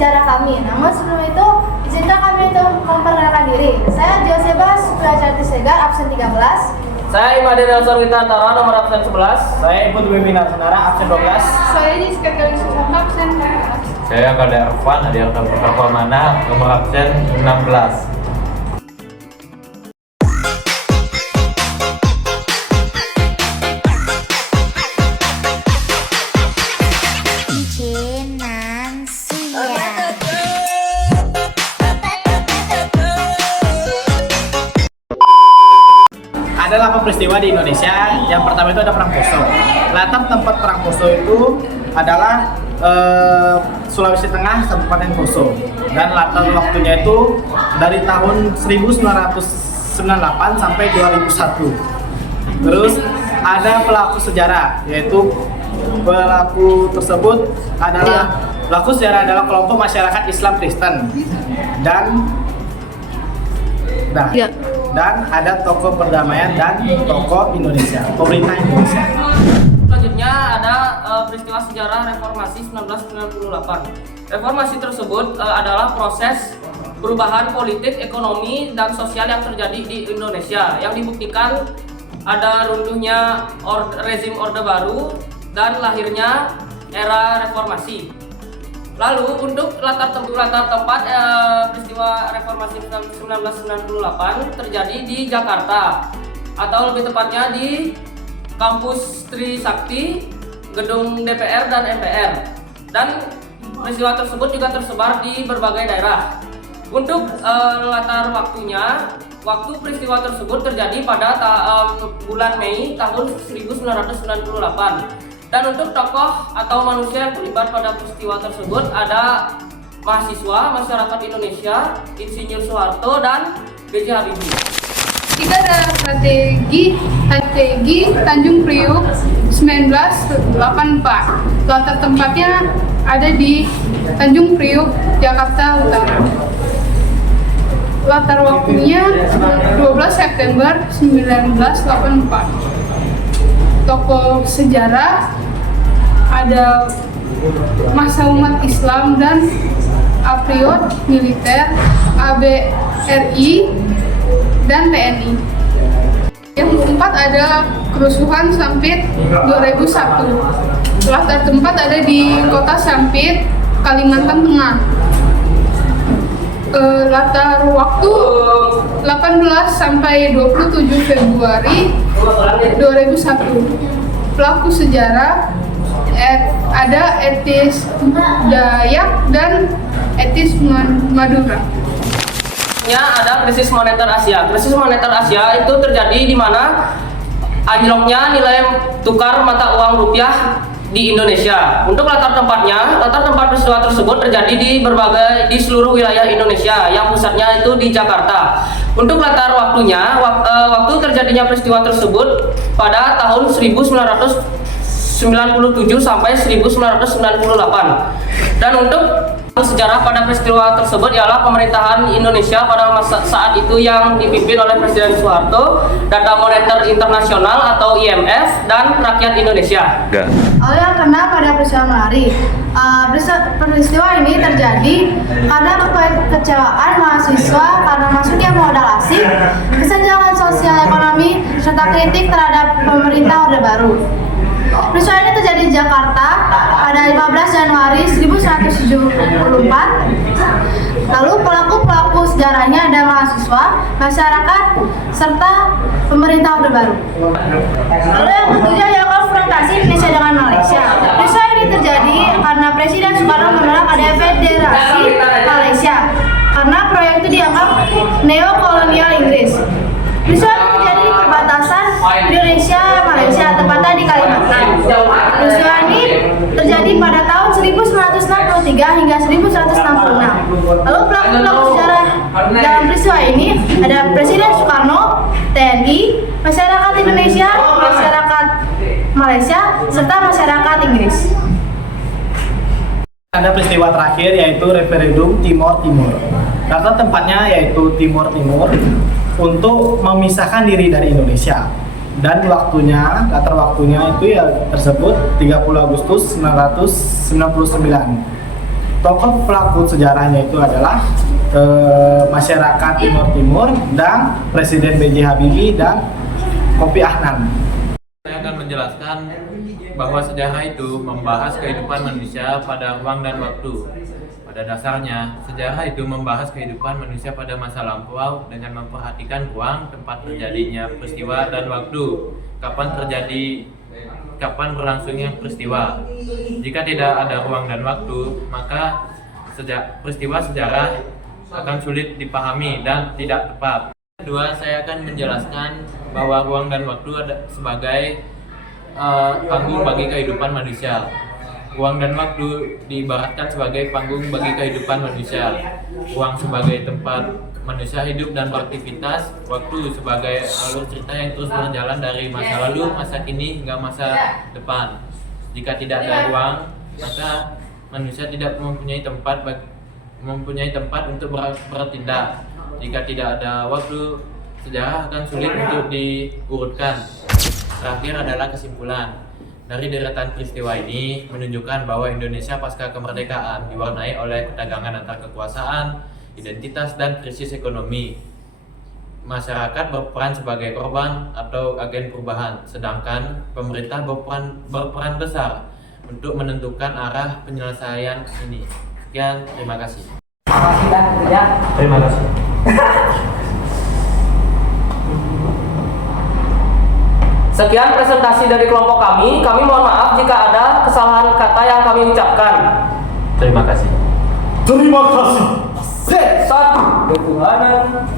sejarah kami. Namun sebelum itu, izinkan kami untuk memperkenalkan diri. Saya Josebas Suprajati Segar, absen 13. Saya Imade Nelson Witantara, nomor absen 11. Saya Ibu Dwi Minar Senara, absen 12. Saya Rizka Susanto, absen 14. Saya Kade Arfan, Adiarta Perkavamana, nomor absen 16. Ada 8 peristiwa di Indonesia. Yang pertama itu ada Perang Poso. Latar tempat Perang Poso itu adalah Sulawesi Tengah, Kabupaten Poso. Dan latar waktunya itu dari tahun 1998 sampai 2001. Terus ada pelaku sejarah, yaitu pelaku tersebut adalah kelompok masyarakat Islam Kristen dan ada tokoh perdamaian dan tokoh Indonesia, pemerintah Indonesia. Selanjutnya ada peristiwa sejarah Reformasi 1998. Reformasi tersebut adalah proses perubahan politik, ekonomi, dan sosial yang terjadi di Indonesia yang dibuktikan ada runtuhnya rezim Orde Baru dan lahirnya era reformasi. Lalu untuk latar tempat peristiwa Reformasi 1998 terjadi di Jakarta, atau lebih tepatnya di Kampus Trisakti, Gedung DPR dan MPR. Dan peristiwa tersebut juga tersebar di berbagai daerah. Untuk latar waktunya, waktu peristiwa tersebut terjadi pada bulan Mei tahun 1998. Dan untuk tokoh atau manusia yang terlibat pada peristiwa tersebut ada mahasiswa, masyarakat Indonesia, Insinyur Soeharto, dan B.J. Habibie. Kita ada strategi Tanjung Priuk 1984. Latar tempatnya ada di Tanjung Priuk, Jakarta Utara. Latar waktunya 12 September 1984. Tokoh sejarah ada masa umat Islam dan Apriot militer, ABRI dan TNI. Yang keempat ada kerusuhan Sampit 2001. Latar tempat ada di kota Sampit, Kalimantan Tengah. Latar waktu 18 sampai 27 Februari 2001. Pelaku sejarah ada etnis Dayak dan etnis Madura. Ada krisis moneter Asia. Krisis moneter Asia itu terjadi di mana anjloknya nilai tukar mata uang rupiah di Indonesia. Untuk latar tempat peristiwa tersebut terjadi di seluruh wilayah Indonesia yang pusatnya itu di Jakarta. Untuk latar waktunya, waktu terjadinya peristiwa tersebut pada tahun 1997 sampai 1998. Dan untuk sejarah pada peristiwa tersebut ialah pemerintahan Indonesia pada saat itu yang dipimpin oleh Presiden Soeharto, Dana Moneter Internasional atau IMF, dan rakyat Indonesia. Lalu yang kena pada peristiwa Melari. Peristiwa ini terjadi karena kekecewaan mahasiswa karena masuknya modal asing, kesenjangan sosial ekonomi, serta kritik terhadap pemerintah Orde Baru. Peristiwa ini terjadi di Jakarta pada 15 Januari 1974. Lalu pelaku sejarahnya ada mahasiswa, masyarakat, serta pemerintah Orde Baru. Lalu yang ketujuh adalah konfrontasi Indonesia dengan Malaysia. Peristiwa ini terjadi karena Presiden Soekarno menolak adanya Federasi Malaysia karena proyek itu dianggap neokolonial Inggris. Peristiwa ini terjadi di perbatasan Indonesia Malaysia, tepatnya di Kalimantan. Peristiwa ini terjadi pada tahun 1963 hingga 1966. Lalu pelaku sejarah dalam peristiwa ini ada Presiden Soekarno, TNI, masyarakat Indonesia, masyarakat Malaysia, serta masyarakat Inggris. Ada peristiwa terakhir yaitu referendum Timor Timur. Latar tempatnya yaitu Timor Timur untuk memisahkan diri dari Indonesia. Dan latar waktunya itu ya tersebut 30 Agustus 1999. Tokoh pelaku sejarahnya itu adalah masyarakat Timur Timur dan Presiden B.J. Habibie dan Kofi Annan. Saya akan menjelaskan bahwa sejarah itu membahas kehidupan manusia pada ruang dan waktu. Pada dasarnya, sejarah itu membahas kehidupan manusia pada masa lampau dengan memperhatikan ruang, tempat terjadinya peristiwa dan waktu. Kapan berlangsungnya peristiwa. Jika tidak ada ruang dan waktu, maka peristiwa sejarah akan sulit dipahami dan tidak tepat. Kedua, saya akan menjelaskan bahwa ruang dan waktu sebagai panggung bagi kehidupan manusia. Ruang dan waktu diibaratkan sebagai panggung bagi kehidupan manusia. Ruang sebagai tempat manusia hidup dan beraktivitas, waktu sebagai alur cerita yang terus berjalan dari masa lalu, masa kini hingga masa depan. Jika tidak ada ruang, maka manusia tidak mempunyai tempat untuk bertindak. Jika tidak ada waktu, sejarah akan sulit untuk diurutkan. Terakhir adalah kesimpulan. Dari deretan peristiwa ini menunjukkan bahwa Indonesia pasca kemerdekaan diwarnai oleh ketegangan antar kekuasaan, identitas, dan krisis ekonomi. Masyarakat berperan sebagai korban atau agen perubahan, sedangkan pemerintah berperan besar untuk menentukan arah penyelesaian ini. Sekian, terima kasih. Terima kasih. Sekian presentasi dari kelompok kami. Kami mohon maaf jika ada kesalahan kata yang kami ucapkan. Terima kasih. Terima kasih. Satu, ketuhanan